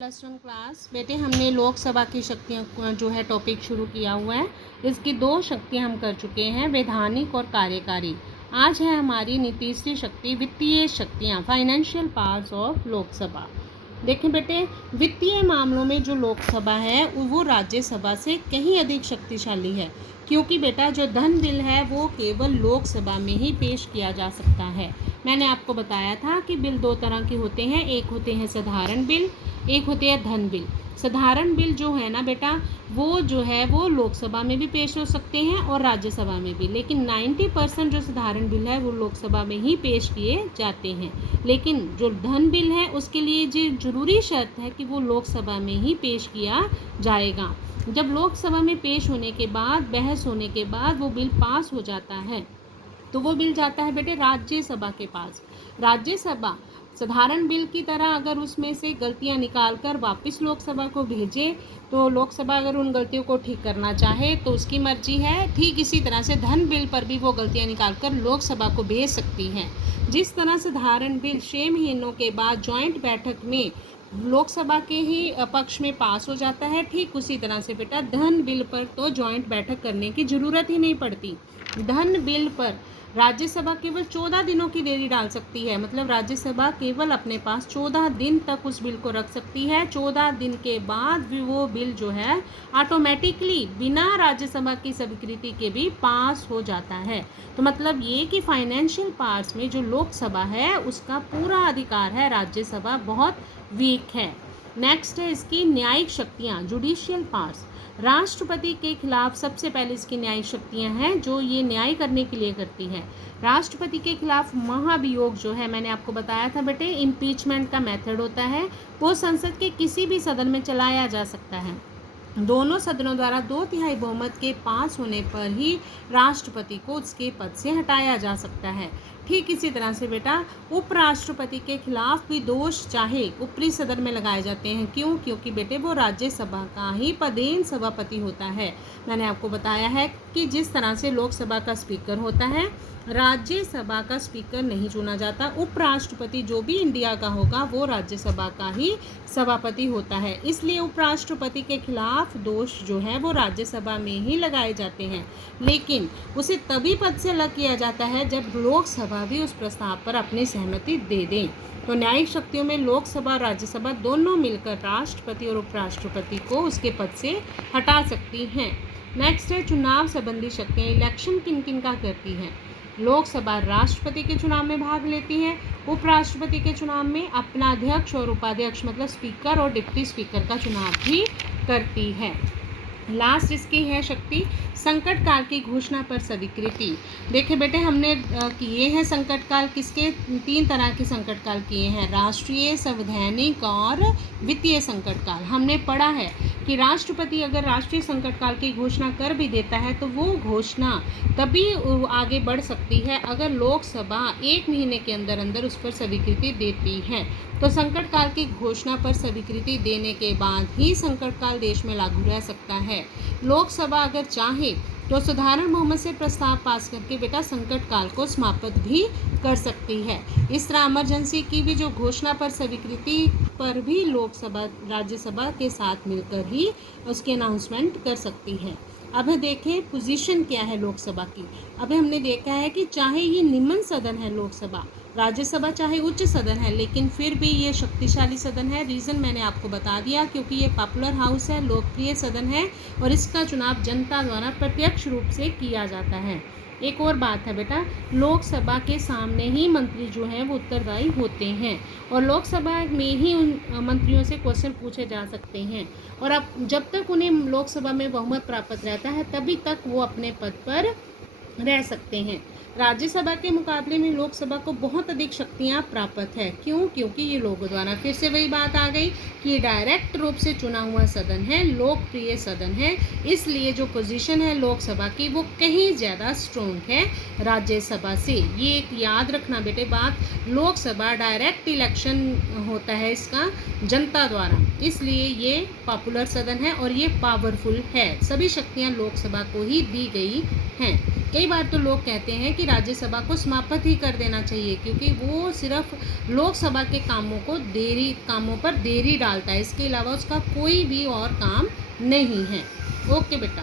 +1 class बेटे हमने लोकसभा की शक्तियाँ जो है टॉपिक शुरू किया हुआ है। इसकी 2 शक्तियाँ हम कर चुके हैं, वैधानिक और कार्यकारी। आज है हमारी तीसरी शक्ति वित्तीय शक्तियाँ, फाइनेंशियल पावर्स ऑफ लोकसभा। देखें बेटे, वित्तीय मामलों में जो लोकसभा है वो राज्यसभा से कहीं अधिक शक्तिशाली है, क्योंकि बेटा जो धन बिल है वो केवल लोकसभा में ही पेश किया जा सकता है। मैंने आपको बताया था कि बिल 2 तरह के होते हैं, एक होते हैं साधारण बिल, एक होते हैं धन बिल। साधारण बिल जो है ना बेटा, वो जो है वो लोकसभा में भी पेश हो सकते हैं और राज्यसभा में भी, लेकिन 90% जो साधारण बिल है वो लोकसभा में ही पेश किए जाते हैं। लेकिन जो धन बिल है उसके लिए जो जरूरी शर्त है कि वो लोकसभा में ही पेश किया जाएगा। जब लोकसभा में पेश होने के बाद, बहस होने के बाद वो बिल पास हो जाता है तो वो बिल जाता है बेटे राज्यसभा के पास। राज्यसभा साधारण बिल की तरह अगर उसमें से गलतियां निकालकर वापस लोकसभा को भेजे तो लोकसभा अगर उन गलतियों को ठीक करना चाहे तो उसकी मर्जी है। ठीक इसी तरह से धन बिल पर भी वो गलतियां निकालकर लोकसभा को भेज सकती हैं। जिस तरह साधारण बिल 6 महीनों के बाद जॉइंट बैठक में लोकसभा के ही पक्ष में पास हो जाता है, ठीक उसी तरह से बेटा धन बिल पर तो जॉइंट बैठक करने की ज़रूरत ही नहीं पड़ती। धन बिल पर राज्यसभा केवल 14 दिनों की देरी डाल सकती है, मतलब राज्यसभा केवल अपने पास 14 दिन तक उस बिल को रख सकती है। 14 दिन के बाद भी वो बिल जो है ऑटोमेटिकली बिना राज्यसभा की स्वीकृति के भी पास हो जाता है। तो मतलब ये कि फाइनेंशियल पावर्स में जो लोकसभा है उसका पूरा अधिकार है, राज्यसभा बहुत वीक है। नेक्स्ट है इसकी न्यायिक शक्तियाँ, जुडिशियल पावर्स। राष्ट्रपति के खिलाफ सबसे पहले इसकी न्यायिक शक्तियां हैं जो ये न्याय करने के लिए करती है। राष्ट्रपति के खिलाफ महाभियोग जो है, मैंने आपको बताया था बेटे, इम्पीचमेंट का मेथड होता है, वो संसद के किसी भी सदन में चलाया जा सकता है। दोनों सदनों द्वारा 2/3 बहुमत के पास होने पर ही राष्ट्रपति को उसके पद से हटाया जा सकता है। ठीक इसी तरह से बेटा उपराष्ट्रपति के खिलाफ भी दोष चाहे ऊपरी सदन में लगाए जाते हैं। क्यों? क्योंकि बेटे वो राज्यसभा का ही पदेन सभापति होता है। मैंने आपको बताया है कि जिस तरह से लोकसभा का स्पीकर होता है, राज्यसभा का स्पीकर नहीं चुना जाता। उपराष्ट्रपति जो भी इंडिया का होगा वो राज्यसभा का ही सभापति होता है, इसलिए उपराष्ट्रपति के खिलाफ दोष जो है वो राज्यसभा में ही लगाए जाते हैं। लेकिन उसे तभी पद से अलग किया जाता है जब लोकसभा भी उस प्रस्ताव पर अपनी सहमति दे दें। तो न्यायिक शक्तियों में लोकसभा और राज्यसभा दोनों मिलकर राष्ट्रपति और उपराष्ट्रपति को उसके पद से हटा सकती हैं। नेक्स्ट है चुनाव संबंधी शक्तियाँ। इलेक्शन किन किन का करती है? लोकसभा राष्ट्रपति के चुनाव में भाग लेती है, उपराष्ट्रपति के चुनाव में अपना अध्यक्ष और उपाध्यक्ष मतलब स्पीकर और डिप्टी स्पीकर का चुनाव भी करती है। लास्ट इसकी है शक्ति संकट काल की घोषणा पर स्वीकृति। देखिए बेटे, हमने किए हैं संकट काल किसके, 3 तरह के संकट काल किए हैं, राष्ट्रीय, संवैधानिक और वित्तीय संकट काल। हमने पढ़ा है कि राष्ट्रपति अगर राष्ट्रीय संकट काल की घोषणा कर भी देता है तो वो घोषणा तभी आगे बढ़ सकती है अगर लोकसभा 1 महीने के अंदर अंदर उस पर स्वीकृति देती है। तो संकट काल की घोषणा पर स्वीकृति देने के बाद ही संकट काल देश में लागू रह सकता है। लोकसभा अगर चाहे तो साधारण बहुमत से प्रस्ताव पास करके बेटा संकट काल को समाप्त भी कर सकती है। इस तरह इमरजेंसी की भी जो घोषणा पर स्वीकृति पर भी लोकसभा राज्यसभा के साथ मिलकर ही उसकी अनाउंसमेंट कर सकती है। अब देखें पोजीशन क्या है लोकसभा की। अब हमने देखा है कि चाहे ये निम्न सदन है लोकसभा, राज्यसभा चाहे उच्च सदन है, लेकिन फिर भी ये शक्तिशाली सदन है। रीज़न मैंने आपको बता दिया, क्योंकि ये पॉपुलर हाउस है, लोकप्रिय सदन है और इसका चुनाव जनता द्वारा प्रत्यक्ष रूप से किया जाता है। एक और बात है बेटा, लोकसभा के सामने ही मंत्री जो हैं वो उत्तरदायी होते हैं और लोकसभा में ही उन मंत्रियों से क्वेश्चन पूछे जा सकते हैं। और अब जब तक उन्हें लोकसभा में बहुमत प्राप्त रहता है तभी तक वो अपने पद पर रह सकते हैं। राज्यसभा के मुकाबले में लोकसभा को बहुत अधिक शक्तियां प्राप्त है। क्यों? क्योंकि ये लोगों द्वारा, फिर से वही बात आ गई कि ये डायरेक्ट रूप से चुना हुआ सदन है, लोकप्रिय सदन है, इसलिए जो पोजीशन है लोकसभा की वो कहीं ज़्यादा स्ट्रॉन्ग है राज्यसभा से। ये एक याद रखना बेटे बात, लोकसभा डायरेक्ट इलेक्शन होता है इसका जनता द्वारा, इसलिए ये पॉपुलर सदन है और ये पावरफुल है। सभी शक्तियाँ लोकसभा को ही दी गई हैं। कई बार तो लोग कहते हैं कि राज्यसभा को समाप्त ही कर देना चाहिए, क्योंकि वो सिर्फ लोकसभा के कामों पर देरी डालता है, इसके अलावा उसका कोई भी और काम नहीं है। ओके बेटा।